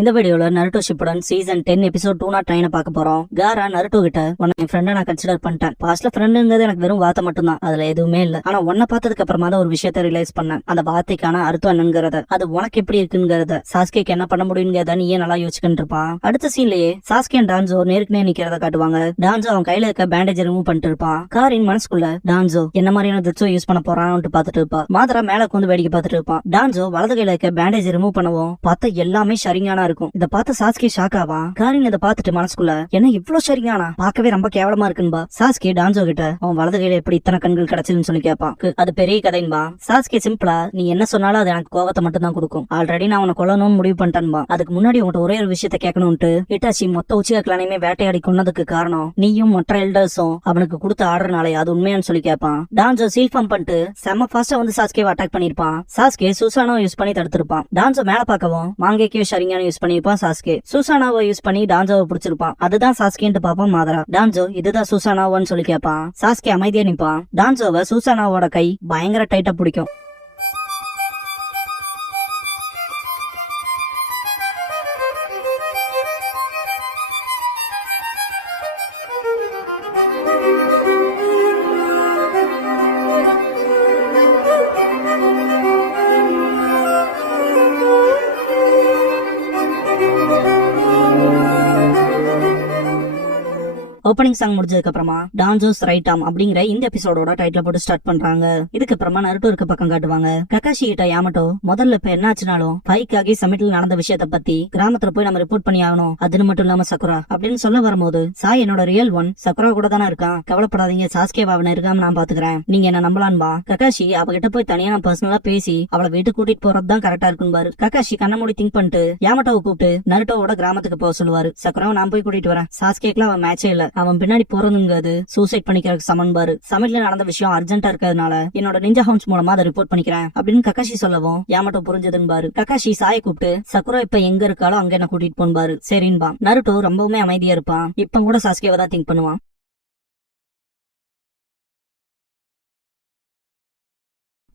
இந்த வீடியோல Naruto Shippuden season 10 episode 209 பார்க்க போறோம். காரா நருட்டோ கிட்ட உன்னை என் ஃப்ரெண்டா நான் கன்சிடர் பண்ணிட்டேன். பாஸ்ட்ல ஃப்ரெண்டுங்கிறது எனக்கு வெறும் வார்த்தை மட்டும்தான், அதுல எதுவுமே இல்ல. ஆனா உன்னை பார்த்ததுக்கு அப்புறமா தான் ஒரு விஷயத்த ரியலைஸ் பண்ணேன். அந்த வார்த்தைக்கான அர்த்தம் என்னங்கிறத, அது உனக்கு எப்படி இருக்குங்கிறத, சாஸ்கேக்கு என்ன பண்ண முடியுங்கிறத நீ ஏன் நல்லா யோசிச்சுட்டு இருப்பான். அடுத்த சீன்லயே சாஸ்கே அண்ட் டான்சோ நேருக்கு நேர் நிக்கிறத காட்டுவாங்க. டான்சோ அவன் கையில இருக்க பேண்டேஜ் ரிமூவ் பண்ணிட்டு இருப்பான். காரின் மனசுக்குள்ள டான்சோ என்ன மாதிரியான ட்ரெஸ்ஸோ யூஸ் பண்ண போறான்னு பாத்துட்டு இருப்பா. மாதரா மேல கொண்டு வேடிக்கை பார்த்துட்டு இருப்பான். டான்சோ வலது கையில இருக்க பேண்டேஜ் ரிமூவ் பண்ணவும் பார்த்தா எல்லாமே ஷரிங்கானா இருக்கும். இதை பார்த்து சாஸ்கே ஷாக் ஆவான். காரின் இதை பார்த்துட்டு மனசுக்குள்ள என்ன இவ்வளவு ஷரிங்கானா, பார்க்கவே ரொம்ப கேவலமா இருக்குன்பா. சாஸ்கே டான்சோ கிட்ட அவன் வலது கையில எப்படி இத்தனை கண்கள் கிடைச்சதுன்னு சொல்லி கேட்பான். அது பெரிய கதைன்பா. சாஸ்கே சிம்பிளா நீ என்ன சொன்னாலும் அது எனக்கு கோவத்தை மட்டும் தான் கொடுக்கும். ஆல்ரெடி நான் உன்னை கொல்லணும்னு முடிவு பண்ணிட்டேன்பா. அதுக்கு முன்னாடி உன்கிட்ட ஒரே ஒரு விஷயத்த கேட்கணும்ட்டு இட்டாச்சி மொத்த உச்சிகா கிளானையுமே வேட்டையாடி கொன்னதுக்கு காரணம் நீயும் மற்ற எல்டர்ஸும் அவனுக்கு கொடுத்த ஆர்டர்னாலே அது உண்மையான்னு சொல்லி கேட்பான். டான்சோ சீல்ஃபார்ம் பண்ணிட்டு செம்ம ஃபாஸ்டா வந்து சாஸ்கேவை அட்டாக் பண்ணிருப்பான். சாஸ்கே சூசானோ யூஸ் பண்ணி தடுத்திருப்பான். டான்சோ மேல பார்க்கவும் மாங்கேக்கியோ ஷரிங்கானோ யூஸ் பண்ணிருப்பான். சாஸ்கே சூசானாவை யூஸ் பண்ணி டான்சோவை பிடிச்சிருப்பான். அதுதான் சாஸ்கேன்ட்டு பாப்பான் மாதரா. டான்சோ இதுதான் சூசானாவோன்னு சொல்லி கேட்பான். சாஸ்கே அமைதியா நிப்பான். டான்சோவை சூசானாவோட கை பயங்கர டைட்டா பிடிக்கும். ஓப்பனிங் சாங் முடிஞ்சதுக்கு அப்புறமா டான்சோஸ் ரைட் ஆம் அப்படிங்கிற இந்த எபிசோடோட டைட்டில் போட்டு ஸ்டார்ட் பண்றாங்க. இதுக்கு அப்புறமா நருட்டோ இருக்க பக்கம் காட்டுவாங்க. ககாஷி கிட்ட யாமட்டோ முதல்ல இப்ப என்ன ஆச்சுனாலும் ஃபைக்காகி சமிட்ல நடந்த விஷயத்த பத்தி கிராமத்துல போய் நம்ம ரிப்போர்ட் பண்ணி ஆகணும், அதுன்னு மட்டும் இல்லாம சக்குரா அப்படின்னு சொல்ல வரும்போது சாய் என்னோட ரியல் ஒன் சக்குரா கூட தானே இருக்கான், கவலைப்படாதீங்க சாஸ்கே அவனை இருக்காம நான் பாத்துக்கிறேன், நீங்க என்ன நம்பலான்பா. ககாஷி அவகிட்ட போய் தனியா நான் பர்சனலா பேசி அவளை வீட்டுக்கு கூட்டிட்டு போறதுதான் கரெக்டா இருக்குன்னு பாரு. ககாஷி கண்ண மூடி திங்க் பண்ணிட்டு யாமட்டோவை கூப்பிட்டு நருட்டோவோட கிராமத்துக்கு போக சொல்லுவாரு. சக்குராவை நான் போய் கூட்டிட்டு வரேன், சாஸ்கேக்குலாம் அவன் மேட்சே இல்ல, அவன் பின்னாடி போறதுங்கிறது சூசைட் பண்ணிக்கிறதுக்கு சமன் பாரு. சமிட்ல நடந்த விஷயம் அர்ஜென்டா இருக்கிறதுனால என்னோட நிஞ்சா ஹவுன்ஸ் மூலமா அதை ரிப்போர்ட் பண்ணிக்கிறேன் அப்படின்னு ககாஷி சொல்லவும் யாமட்டோ புரிஞ்சதுன்னு பாரு. ககாஷி சாயை கூப்பிட்டு சக்குரா இப்ப எங்க இருக்காளோ அங்க என்ன கூட்டிட்டு போன் பாரு சரின்பா. நருட்டோ ரொம்பவுமே அமைதியா இருப்பான். இப்ப கூட சாஸ்கேவை தான் திங்க் பண்ணுவான்.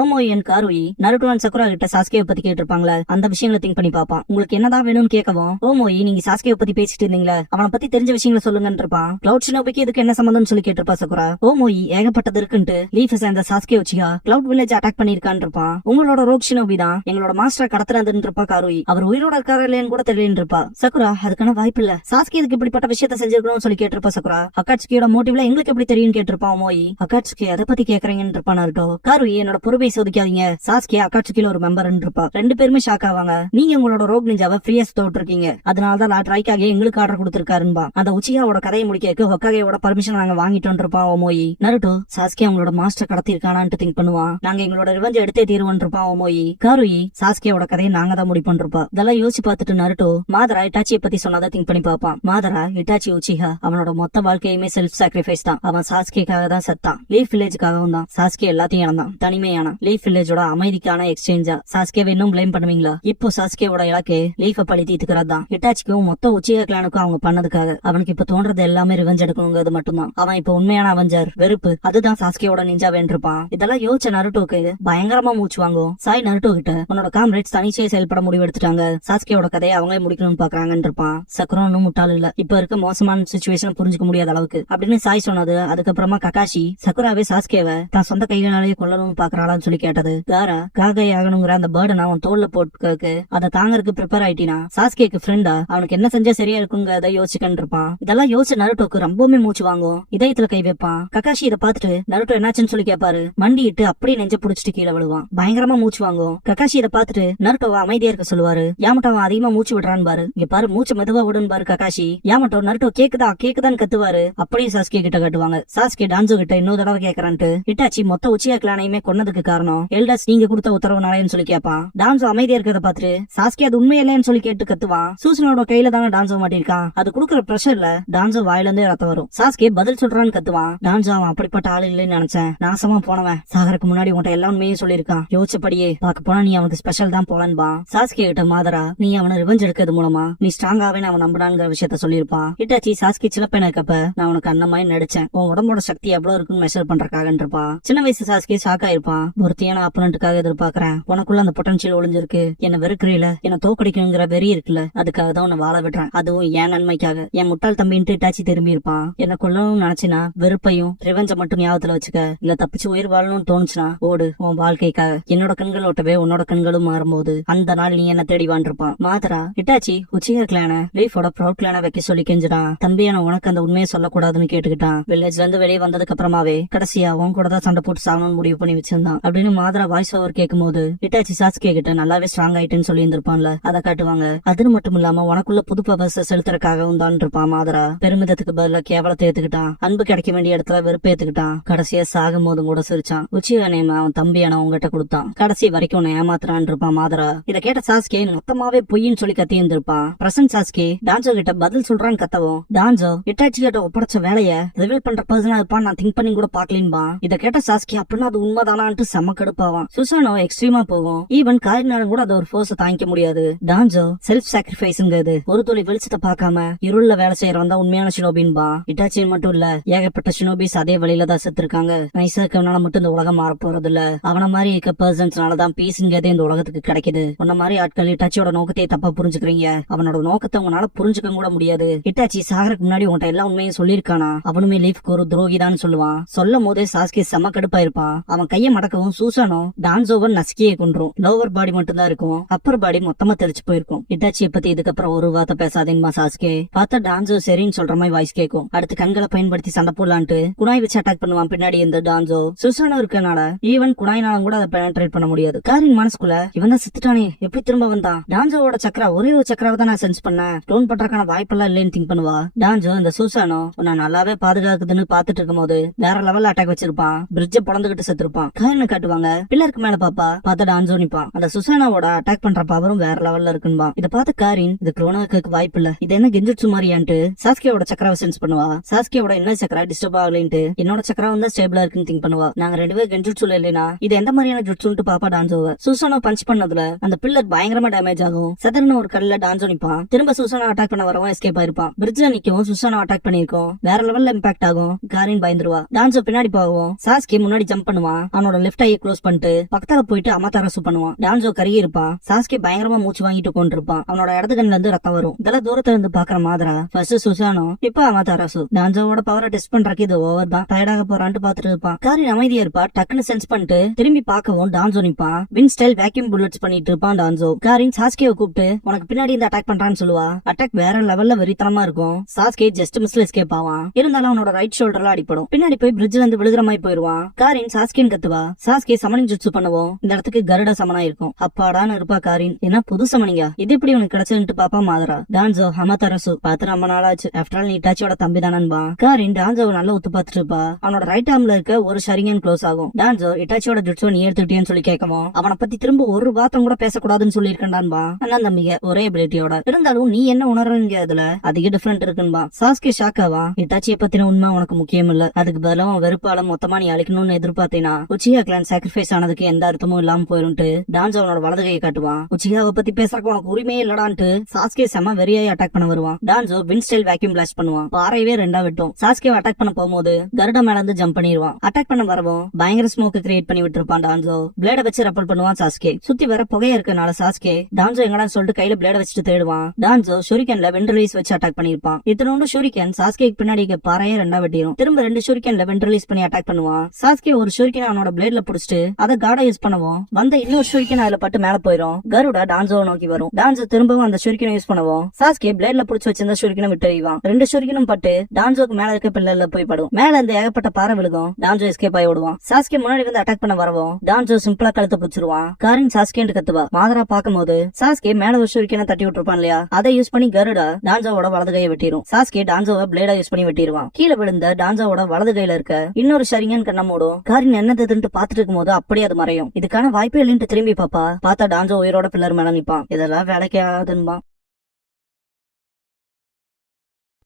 ஓமோய் அண்ட் காருயி நருட்டோ அண்ட் சக்குரா கிட்ட சாஸ்கேவை பத்தி கேட்டிருப்பாங்களா, அந்த விஷயங்களை திங்க் பண்ணி பாப்பான். உங்களுக்கு என்னதான் வேணும்னு கேட்கவும் ஓமோய் நீங்க சாஸ்கேவை பத்தி பேசிட்டு இருந்தீங்களா, அவனை பத்தி தெரிஞ்ச விஷயங்களை சொல்லுங்கன்னு இருப்பான். கிளவுட் ஷினோபிக்கு இதுக்கு என்ன சம்பந்தம்னு சொல்லி கேட்டிருப்பா சக்குரா. ஓமோய் ஏகப்பட்டது இருக்குன்ட்டு லீஃப் சேர்ந்த சாஸ்கே வச்சியா கிளவுட் வில்லேஜ் அட்டாக் பண்ணிருக்கான்னு இருப்பான். உங்களோட ரோக் ஷினோபி தான் எங்களோட மாஸ்டர் கடத்துறதுன்னு இருப்பா காருயி, அவர் உயிரோட இருக்காரு இல்லையான்னு கூட தெரியலன்னு இருப்பா. சக்குரா அதுக்கான வாய்ப்பு இல்ல, சாஸ்கே இதுக்கு இப்படிப்பட்ட விஷயத்த செஞ்சிருக்கணும்னு சொல்லி கேட்டிருப்பா சக்குரா. அக்காட்சுகியோட மோட்டிவ்ல எங்களுக்கு எப்படி தெரியும் கேட்டிருப்பான் ஓமோய். அக்காட்சுகி அதை பத்தி கேக்குறீங்கன்னு இருப்பா நருட்டோ. காருயி என்னோட பொறுப்பை சோதிக்காதீங்க, சாஸ்கே அக்காட்சுகில ஒரு மெம்பர் இருப்பா. ரெண்டு பேருமே ஷாக் ஆவாங்க. நீங்க உங்களோட ரோக் நிஞ்சாவை ஃப்ரீயா சுத்த இருக்கீங்க, அதனாலதான் நான் ட்ரைக்காக எங்களுக்கு ஆர்டர் கொடுத்திருக்காருன்பா. அந்த உச்சியாவோட கதையை முடிக்க ஹொக்காகேயோட பர்மிஷன் நாங்க வாங்கிட்டோம் இருப்பான் ஓமோயி. நருட்டோ சாஸ்கே அவங்களோட மாஸ்டர் கடத்தி இருக்கானான்னு திங்க் பண்ணுவான். நாங்க எங்களோட ரிவெஞ்ச் எடுத்தே தீருவோம் இருப்பான் ஓமோயி. காருயி சாஸ்கேவோட கதையை நாங்க தான் முடிப்போம் இருப்பா. இதெல்லாம் யோசிச்சு பார்த்துட்டு நருட்டோ மாதரா இட்டாச்சியை பத்தி சொன்னதை திங்க் பண்ணி பாப்பான். மாதரா இட்டாச்சி உச்சிஹா அவனோட மொத்த வாழ்க்கையுமே செல்ஃப் சாக்ரிஃபைஸ் தான். அவன் சாஸ்கேக்காக தான் செத்தான், லீஃப் வில்லேஜுக்காகவும் தான். சாஸ்கே எல்லாத்தையும் இழந்தான், தனிமையான லீஃப் வில்லேஜோட அமைதிக்கான எக்ஸ்சேஞ்சா. சாஸ்கேவை இன்னும் பிளேம் பண்ணுவீங்களா? இப்போ சாஸ்கேவோட இலக்கே லீஃப பழி தீர்த்துக்கிறதான். இட்டாச்சிக்கும் மொத்த உச்சிகா கிளானுக்கும் அவங்க பண்ணதுக்காக அவனுக்கு இப்ப தோன்றது எல்லாமே ரிவெஞ்ச் எடுக்கணுங்கிறது மட்டும்தான். அவன் இப்ப உண்மையான அவெஞ்சர், வெறுப்பு அதுதான் சாஸ்கேவோட நிஞ்சா வேண்டிருப்பான். இதெல்லாம் யோசிச்ச நருட்டோக்கு பயங்கரமா மூச்சு வாங்கும். சாய் நருட்டோ கிட்ட உன்னோட காம்ரேட்ஸ் தனிச்சே செயல்பட முடிவு எடுத்துட்டாங்க, சாஸ்கேவோட கதையை அவங்களே முடிக்கணும்னு பாக்குறாங்கன்னு இருப்பான். சக்கரம் ஒன்னும் முட்டாள் இல்ல, இப்ப இருக்க மோசமான சிச்சுவேஷன் புரிஞ்சுக்க முடியாத அளவுக்கு அப்படின்னு சாய் சொன்னது. அதுக்கப்புறமா ககாஷி சக்குராவே சாஸ்கேவை தான் சொந்த கைகளாலேயே கொல்லணும்னு பாக்குறாளான்னு சொல்லி கேட்டது. காரா காகை ஆகணுங்கிற அந்த பேர்டனை அவன் தோல்ல போட்டுக்கு அதை தாங்கறதுக்கு ப்ரிப்பேர் ஆயிட்டினா சாஸ்கேக்கு ஃப்ரெண்டா அவனுக்கு என்ன செஞ்சா சரியா இருக்குங்கிறத யோசிச்சுக்கிட்டு இருப்பான். இதெல்லாம் யோசிச்சு நருட்டோக்கு ரொம்பவுமே மூச்சு வாங்கும். இதயத்துல கை வைப்பான். ககாஷி இதை பார்த்துட்டு நருட்டோ என்னாச்சுன்னு சொல்லி கேட்பாரு. மண்டிட்டு அப்படியே நெஞ்ச புடிச்சிட்டு கீழே விழுவான். பயங்கரமா மூச்சு வாங்கும். ககாஷி இதை பார்த்துட்டு நருட்டோவை அமைதியா இருக்க சொல்லுவாரு. யாமட்டோ அதிகமா மூச்சு விடுறான்னு பாரு, இங்க பாரு மூச்சு மெதுவா விடுன்னு பாரு. ககாஷி யாமட்டோ நருட்டோ கேக்குதான்னு கத்துவாரு. அப்படியே சாஸ்கே கிட்ட கட்டுவாங்க. சாஸ்கே டான்சோ கிட்ட இன்னொரு தடவை கேக்குறான்ட்டு இட்டாச்சி மொத்த உச்சியா கிளானையுமே கொன்னதுக்கு காரணம் எல்டர்ஸ் நீங்க கொடுத்த உத்தரவுனாலேன்னு சொல்லி கேட்பான். டான்சோ அமைதியா இருக்கிறத பாத்துட்டு சாஸ்கே அது உண்மை இல்லைன்னு சொல்லி கேட்டு கத்துவான். சூசனோட கையில தானே டான்சோ மாட்டிருக்கான், அது குடுக்கற பிரஷர்ல டான்சோ வாயில இருந்தே ரத்தம் வரும். சாஸ்கே பதில் சொல்றான்னு கத்துவான். டான்சோ அவன் அப்படிப்பட்ட ஆள் இல்லைன்னு நினைச்சேன், நாசமா போனவன், சாகருக்கு முன்னாடி உன்ட்ட எல்லா உண்மையும் சொல்லிருக்கான், யோசிச்சபடியே பாக்க போனா நீ அவனுக்கு ஸ்பெஷல் தான் போலன்பா. சாஸ்கே கிட்ட மாதரா நீ அவனை ரிவெஞ்ச் எடுக்கிறது மூலமா நீ ஸ்ட்ராங்காவே அவன் நம்புறாங்கிற விஷயத்த சொல்லிருப்பான். இட்டாச்சி சாஸ்கே சிலப்பேன இருக்கப்ப நான் உனக்கு அந்த மாதிரி நடிச்சேன், உன் உடம்போட சக்தி எவ்வளவு இருக்குன்னு மெஷர் பண்றக்காக இருப்பா. சின்ன வயசு சாஸ்கே ஷாக் ஆயிருப்பான். ஒருத்தியான ஆப்பனண்ட்டுக்காக எதிர்பார்க்கறேன். உனக்குள்ள அந்த பொட்டன்ஷியல் ஒளிஞ்சிருக்கு. என்ன வெறுக்கிறீல, என்ன தோக்கடிக்கணுங்கிற வெறி இருக்குல்ல, அதுக்காக தான் உன்னை வாழ விடுறேன். அதுவும் என் நன்மைக்காக. என் முட்டாள் தம்பின்ட்டு இட்டாச்சி திரும்பி இருப்பான். என்ன கொல்லணும்னு நினைச்சினா வெறுப்பையும் ரிவெஞ்ச மட்டும் ஞாபகத்துல வச்சுக்க. இல்ல தப்பிச்சு உயிர் வாழணும்னு தோணுச்சுனா ஓடு உன் வாழ்க்கைக்காக. என்னோட கண்கள் ஓட்டவே உன்னோட கண்களும் மாறும்போது அந்த நாள் நீ என்ன தேடி வாழ்ந்திருப்பான். மாதரா இட்டாச்சி உச்சிகா கிளான லீஃபோட ப்ரௌட் கிளான வைக்க சொல்லி கெஞ்சிடான். தம்பியான உனக்கு அந்த உண்மையை சொல்லக்கூடாதுன்னு கேட்டுக்கிட்டான். வில்லேஜ்ல இருந்து வெளியே வந்ததுக்கு அப்புறமாவே கடைசியா உன் கூட தான் சண்டை போட்டு சாகணும்னு முடிவு பண்ணி வச்சிருந்தான் அப்படின்னு மாதரா வாய்ஸ் ஓவர் கேட்கும் போது இட்டாச்சி சாஸ்கே கிட்ட நல்லாவே ஸ்ட்ராங் ஆயிட்டுன்னு சொல்லி இருந்திருப்பான்ல, அதை காட்டுவாங்க. அது மட்டும் இல்லாம உனக்குள்ள புது பவர்ஸ் செலுத்துறதுக்காகவும் தான் இருப்பான். மாதரா பெருமிதத்துக்கு பதிலா கேவலத்தை ஏத்துக்கிட்டான். அன்பு கிடைக்க வேண்டிய இடத்துல வெறுப்பு ஏத்துக்கிட்டான். கடைசியா சாகும் போதும் கூட சிரிச்சான். உச்சிகா நேம அவன் தம்பியான உங்ககிட்ட கொடுத்தான். கடைசி வரைக்கும் உன்னை ஏமாத்துறான் இருப்பான் மாதரா. இதை கேட்ட சாஸ்கே மொத்தமாவே பொய்ன்னு சொல்லி கத்தி இருந்திருப்பான். பிரசன்ட் சாஸ்கே டான்சோ கிட்ட பதில் சொல்றான்னு கத்தவும் டான்சோ இட்டாச்சி கிட்ட ஒப்படைச்ச வேலைய ரிவீல் பண்ற பர்சனா இருப்பான். நான் திங்க் பண்ணி கூட பாக்கலின்பா. இதை கேட்ட சாஸ்கே அப்படின்னா அது உண்மைதானான்ட்டு செம்ம கடுப்பாவான். சுசானோ எக்ஸ்ட்ரீமா போகும். ஈவன் காரினாலும் கூட அது ஒரு ஃபோர்ஸ தாங்கிக்க முடியாது. டான்சோ செல்ஃப் சாக்ரிஃபைஸ்ங்கிறது ஒரு துளி வெளிச்சத்தை பார்க்காம இருள்ல வேலை செய்யறவன் தான் உண்மையான ஷினோபின்பா. இட்டாச்சி மட்டும் இல்ல, ஏகப்பட்ட ஷினோபிஸ் அதே வழியில தான் செத்து இருக்காங்க. நைசா இருக்கவனால மட்டும் இந்த உலகம் மாற போறது இல்ல. அவன மாதிரி இருக்க பர்சன்ஸ்னாலதான் பீஸ்ங்கிறதே இந்த உலகத்துக்கு கிடைக்குது. உன்ன மாதிரி ஆட்கள் இட்டாச்சியோட நோக்கத்தையே தப்பா புரிஞ்சுக்கிறீங்க. அவனோட நோக்கத்தை உங்களால புரிஞ்சுக்க கூட முடியாது. இட்டாச்சி சாகருக்கு முன்னாடி உன்கிட்ட எல்லா உண்மையும் சொல்லிருக்கானா. அவனுமே லீஃப்க்கு ஒரு துரோகிதான்னு சொல்லுவான். சொல்லும் போதே சாஸ்கே செம்ம கடுப்பா இருப்பான். அவன் கைய மடக்கவும் சூசானோ டான்சோவர் நஸ்கியை கொன்றும். லோவர் பாடி மட்டும் தான் இருக்கும், அப்பர் பாடி மொத்தமா தெரிச்சு போயிருக்கும். இட்டாச்சியை பத்தி இதுக்கப்புறம் ஒரு வார்த்தை பேசாதேன்மா சாஸ்கே. பார்த்தா டான்சோ சரின்னு சொல்ற மாதிரி வாய்ஸ் கேட்கும். அடுத்து கண்களை பயன்படுத்தி சண்டை போடலான்ட்டு குனாய் வச்சு அட்டாக் பண்ணுவான் பின்னாடி இந்த டான்சோ. சுசானோ இருக்கனால ஈவன் குனாயினாலும் கூட அதை பெனட்ரேட் பண்ண முடியாது. காரின் மனசுக்குள்ள இவன் தான் செத்துட்டானே, எப்படி திரும்ப வந்தான். டான்சோவோட சக்கரா ஒரே ஒரு சக்கராவை தான் நான் சென்ஸ் பண்ணேன். க்ளோன் பண்றதுக்கான வாய்ப்பெல்லாம் இல்லைன்னு திங்க் பண்ணுவா. டான்சோ இந்த சுசானோ உன்னை நல்லாவே பாதுகாக்குதுன்னு பாத்துட்டு இருக்கும் போது வேற லெவல்ல அட்டாக் வச்சிருப்பான். பிரிட்ஜ பொழந்துகிட்டு செத்துருப்பான். காரினை காட்டுவாங்க. பில்லருக்கு மேல பாப்பா பார்த்தா டான்சோ நிப்பான். அந்த சுசானாவோட அட்டாக் பண்ற பவரும் வேற லெவல்ல இருக்குன்பா. இதை பார்த்து காரின் இது குளோனாக்கு வாய்ப்பு இல்ல, இது என்ன கெஞ்சுட்சு மாதிரியான்ட்டு சாஸ்கேவோட சக்கராவை சென்ஸ் பண்ணுவா. சாஸ்கேவோட என்ன சக்கரா டிஸ்டர்ப் ஆகலைன்ட்டு என்னோட சக்கரா வந்து ஸ்டேபிளா இருக்குன்னு திங்க் பண்ணுவா. நாங்க ரெண்டு பேரும் கெஞ்சுட்சுல இல்லைனா இது எந்த மாதிரியான ஜுட்சுன்ட்டு பாப்பா டான்சோவ. சுசானோ பஞ்ச் பண்ணதுல அந்த பில்லர் பயங்கரமா டேமேஜ் ஆகும். சதர்ன ஒரு கல்ல டான்சோ நிப்பான். திரும்ப சுசானோ அட்டாக் பண்ண வரவும் எஸ்கேப் ஆயிருப்பான். பிரிட்ஜ்ல நிக்கவும் சுசானோ அட்டாக் பண்ணிருக்கோம். வேற லெவல்ல இம்பாக்ட் ஆகும். காரின் பயந்துருவா. டான்சோ பின்னாடி போகவும் சாஸ்கே முன்னாடி ஜம்ப் பண்ணுவான். அவனோட லெஃப்ட் ஐயை க்ளோஸ் பண்ணிட்டு பக்கத்தால போயிட்டு அமதாரசு பண்ணுவான். டான்சோ கருகி இருப்பான். சாஸ்கே பயங்கரமா மூச்சு வாங்கிட்டு கொண்டிருப்பான். அவனோட இடது கண்ணுல இருந்து ரத்தம் வரும். இதெல்லாம் தூரத்துல இருந்து பாக்குற மாதரா ஃபர்ஸ்ட் சுசானோ இப்ப அமதாரசு. டான்சோவோட பவரை டெஸ்ட் பண்றதுக்கு இது ஓவர் தான், டயர்டாக போறான்ட்டு பாத்துட்டு இருப்பான். காரின் அமைதியா இருப்பா. டக்குன்னு சென்ஸ் பண்ணிட்டு திரும்பி பாக்கவும் டான்சோ நிப்பான். வின் ஸ்டைல் வேக்யூம் புல்லட்ஸ் பண்ணிட்டு இருப்பான் டான்சோ. காரின் சாஸ்கேவை கூப்பிட்டு உனக்கு பின்னாடி இந்த அட்டாக் பண்றான்னு சொல்லுவா. அட்டாக் வேற லெவல்ல வெறித்தனமா இருக்கும். சாஸ்கே ஜஸ்ட் மிஸ்ல எஸ்கேப் ஆவான். இருந்தாலும் அவனோட ரைட் ஷோல்டர்ல அடிப்படும். பின்னாடி போய் பிரிட்ஜ்ல இருந்து விழுகிற மாதிரி போயிருவான். காரின் சாஸ்கேன்னு கத்துவா. சாஸ்கே சமனிங் ஜுட்சு பண்ணுவோம். இந்த இடத்துக்கு கருடா சமனா இருக்கும். அப்பாடான்னு இருப்பா காரின். என்ன புது சமனிங்கா, இது எப்படி உனக்கு கிடைச்சதுன்னு பாப்பா மாதரா. டான்சோ அமதாரசு பார்த்து ரொம்ப நாளாச்சு. ஆஃப்டர் ஆல் நீ இட்டாச்சியோட தம்பி தானன்பா. காரின் டான்சோவை நல்லா உத்து பாத்துட்டு இருப்பா. அவனோட ரைட் ஆர்ம்ல இருக்க ஒரு ஷரிங்கன் க்ளோஸ் ஆகும். டான்சோ இட்டாச்சியோட ஜுட்சோ நீ எடுத்துக்கிட்டேன்னு சொல்லி கேட்கவும் அவனை பத்தி திரும்ப ஒரு வார்த்தை கூட பேசக்கூடாதுன்னு சொல்லி இருக்கண்டான்பா. அண்ணன் தம்பிங்க ஒரே எபிலிட்டியோட இருந்தாலும் நீ என்ன உணர்றீங்க அதுல அதிக டிஃபரெண்ட் இருக்குன்பா. சாஸ்கே ஷாக்காவா. இட்டாச்சியை பத்தின உண்மை உனக்கு முக்கியம் இல்ல, அதுக்கு பதிலாக வெறுப்பால மொத்தமா நீ அழிக்கணும்னு எதிர்பார்த்தேனா உச்சிகா கிளான் சாக்ரிஃபைஸ் ஆனதுக்கு எந்த அர்த்தமும் இல்லாம போயிரும்ட்டு டான்சோ அவனோட வலது கையை காட்டுவான். உச்சிகாவை பத்தி பேசுறதுக்கு உனக்கு உரிமையே இல்லடான்ட்டு சாஸ்கே செம வெறியாய் அட்டாக் பண்ண வருவான். டான்சோ வின் ஸ்டைல் வேக்யூம் பிளாஸ்ட் பண்ணுவான். பாறையவே ரெண்டா விட்டும். சாஸ்கே அட்டாக் பண்ண போகும்போது கருடா மேல இருந்து ஜம்ப் பண்ணிடுவான். அட்டாக் பண்ண வரவும் பயங்கர ஸ்மோக் கிரியேட் பண்ணி விட்டுருப்பான் டான்சோ. பிளேட வச்சு ரப்பல் பண்ணுவான் சாஸ்கே. சுத்தி வர புகையா இருக்கனால சாஸ்கே டான்சோ எங்கடா சொல்லிட்டு கையில பிளேட வச்சுட்டு தேடுவான். டான்சோ ஷூரிகன்ல வென்ட்ரலிஸ் வச்சு அட்டாக் பண்ணிருப்பான். இத்தனோண்டு ஷூரிகன் சாஸ்கே பின்னாடி பாறையே ரெண்டா வெட்டிடும். திரும்ப ரெண்டு ஷூரிகன்ல வென்ட்ரலிஸ் பண்ணி அட்டாக் பண்ணுவான். சாஸ்கே ஒரு ஷூரிகன் அவனோட பிளேட்ல புடிச்சிட்டு அதை காடா யூஸ் பண்ணுவோம். வந்த இன்னொரு ஷூரிகன் அதுல பட்டு மேல போயிரும். கருடா டான்சோவை நோக்கி வரும். டான்சோ திரும்பவும் அந்த ஷூரிகனை யூஸ் பண்ணுவோம். சாஸ்கே பிளேட்ல புடிச்சு வச்சிருந்த ஷூரிகனை விட்டு எறிவான். ரெண்டு ஷூரிகனும் பட்டு டான்சோக்கு மேல இருக்க பில்லர்ல போய் படும். மேல இந்த ஏகப்பட்ட பாறை விழுகும். டான்சோ எஸ்கேப் ஆகி ஓடுவான். சாஸ்கே முன்னாடி வந்து அட்டாக் பண்ண வரவும் டான்சோ சிம்பிளா கழுத்து பிடிச்சிருவான். காரின் சாஸ்கேன்னு கத்துவா. மாதரா பாக்கும்போது சாஸ்கே மேல ஒரு ஷூரிகனை தட்டி விட்டுருப்பான் இல்லையா, அதை யூஸ் பண்ணி கருடா டான்சோவோட வலது கையை வெட்டிரும். சாஸ்கே டான்சோவை பிளேடா யூஸ் பண்ணி வெட்டிடுவான். கீழே விழுந்த டான்சோவோட வலது கையில இருக்க இன்னொரு ஷரிங்கன் கண்ண மூடும். காரின் என்னதுன்னு பாத்துட்டு இருக்கும் போது அப்படியே அது மறையும். இதுக்கான வாய்ப்பே இல்லைன்னு திரும்பி பாப்பா. பார்த்தா டான்சோ உயிரோட பில்லர் மேல நிப்பான். இதெல்லாம் வேலைக்கே ஆகுதுன்பா.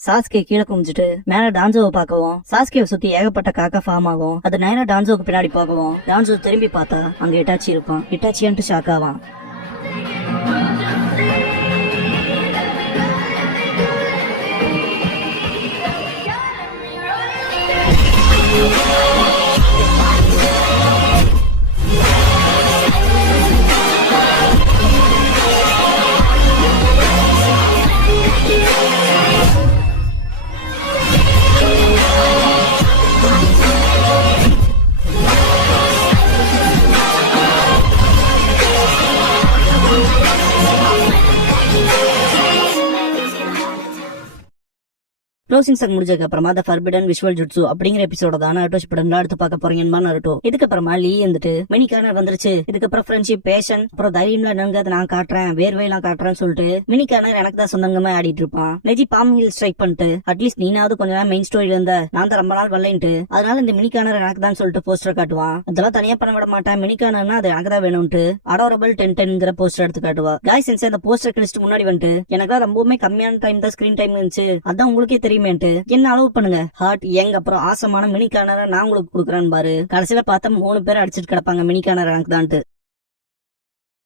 சாஸ்கே கீழே குமிஞ்சிட்டு மேல டான்சோவை பார்க்கவும் சாஸ்கேவை சுத்தி ஏகப்பட்ட காக்கா ஃபார்ம் ஆகும். அது நைனா டான்சோவுக்கு பின்னாடி போகவும் டான்சோ திரும்பி பார்த்தா அங்க இட்டாச்சி இருப்பான். இட்டாச்சியான்ட்டு ஷாக் ஆவான். க்ளோசிங் சாங் முடிஞ்சதுக்கு அப்புறமா த ஃபர்பிடன் விஷுவல் ஜுட்சு அப்படிங்கிற எபிசோட தான் நருட்டோ படம்ல அடுத்து பார்க்க போறீங்கன்னு நருட்டோ. இதுக்கப்புறமா லீ வந்துட்டு மினிக்கான வந்துருச்சு, இதுக்கப்புறம் ஃப்ரெண்ட்ஷிப், பேஷன், அப்புறம் தைரியம்ல என்னங்க நான் காட்டுறேன், வேர்வையெல்லாம் காட்டுறேன்னு சொல்லிட்டு மினிக்கான எனக்கு தான் சொந்தங்கமே ஆடிட்டு இருப்பான். நெஜி பாம் ஹில் ஸ்ட்ரைக் பண்ணிட்டு அட்லீஸ்ட் நீனாவது கொஞ்ச நேரம் மெயின் ஸ்டோரியில இருந்த, நான் தான் ரொம்ப நாள் வரலைன்ட்டு, அதனால இந்த மினிக்கானர் எனக்கு தான் சொல்லிட்டு போஸ்டர் காட்டுவான். அதெல்லாம் தனியா பண்ண விட மாட்டேன், மினிக்கானர்னா அது எனக்கு தான் வேணும்ட்டு அடோரபிள் 1010ங்கிற போஸ்டர் எடுத்து காட்டுவா. காய்ஸ் சென்ஸ் அந்த போஸ்டர் லிஸ்ட் முன்னாடி வந்துட்டு எனக்கு ரொம்பவுமே கம்மியான டைம் தான் ஸ்கிரீன் டைம் இருந்துச்சு, அதான் உங்களுக்கே தெரியுமேன்ட்டு என்ன அளவு பண்ணுங்க, ஹார்ட் யங் அப்புறம் ஆசமான மினிக்கானரை நான் உங்களுக்கு கொடுக்குறேன்னு பாரு. கடைசியில பார்த்தா 3 பேர் அடிச்சிட்டு கிடப்பாங்க மினிக்கானர் எனக்கு தான்ட்டு.